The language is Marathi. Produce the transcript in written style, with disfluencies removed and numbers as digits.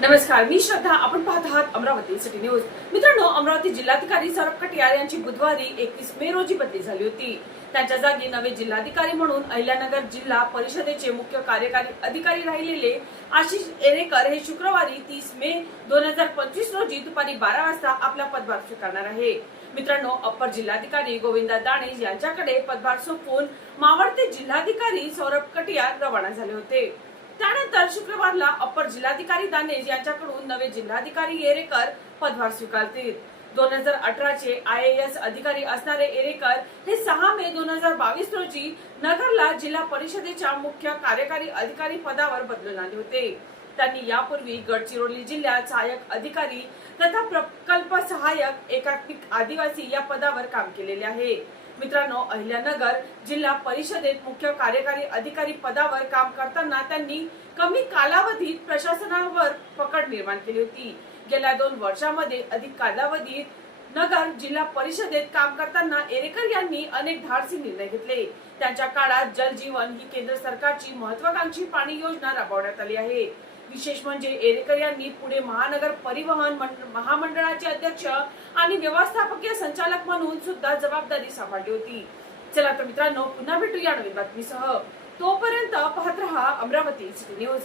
नमस्कार, मी श्रद्धा. आपण पाहत आहात अमरावती सिटी न्यूज. मित्रांनो, अमरावती जिल्हाधिकारी सौरभ कटियार यांची बुधवारी 31 मे रोजी बदली झाली होती. त्यांच्या जागी नवे जिल्हाधिकारी म्हणून अहिल्यानगर जिल्हा परिषदेचे मुख्य कार्यकारी अधिकारी राहिलेले आशिष एरेकर हे शुक्रवारी 30 मे 2025 रोजी दुपारी 12 वाजता आपला पदभार स्वीकारणार आहे. मित्रांनो, अप्पर जिल्हाधिकारी गोविंदा दाणे यांच्याकडे पदभार सोपवून मावळते जिल्हाधिकारी सौरभ कटियार रवाना झाले होते. त्यानंतर शुक्रवारला अप्पर जिल्हाधिकारी दाने यांच्याकडून नवे जिल्हाधिकारी एरेकर पदभार स्वीकारतील. 2018 चे IAS अधिकारी असणारे एरेकर हे 6 मे 2022 रोजी नगरला जिल्हा परिषदेच्या मुख्य कार्यकारी अधिकारी पदावर बदलून आले होते. त्यांनी यापूर्वी गडचिरोली जिल्ह्यात सहाय्यक अधिकारी तथा प्रकल्प सहाय्यक एकात्मिक आदिवासी या पदावर काम केलेले आहे. मित्रांनो, अहिल्यानगर जिल्हा परिषदेत मुख्य कार्यकारी अधिकारी पदावर काम करताना त्यांनी कमी कालावधीत प्रशासनावर पकड निर्माण केली होती. गेल्या 2 वर्षांमध्ये अधिक कालावधीत नगर जिल्हा परिषदेत काम करताना एरेकर यांनी अनेक धाडसी निर्णय घेतले. त्यांच्या काळात जल जीवन ही केंद्र सरकारची महत्त्वाकांक्षी पाणी योजना राबवण्यात आली आहे. विशेष म्हणजे एरेकर यांनी पुणे महानगर परिवहन महामंडळाचे अध्यक्ष आणि व्यवस्थापकीय संचालक म्हणून सुद्धा जबाबदारी सांभाळली होती. चला तर मित्रांनो, पुन्हा भेटूया नवीन बातमीसह. तोपर्यंत पाहत रहा अमरावती सिटी न्यूज.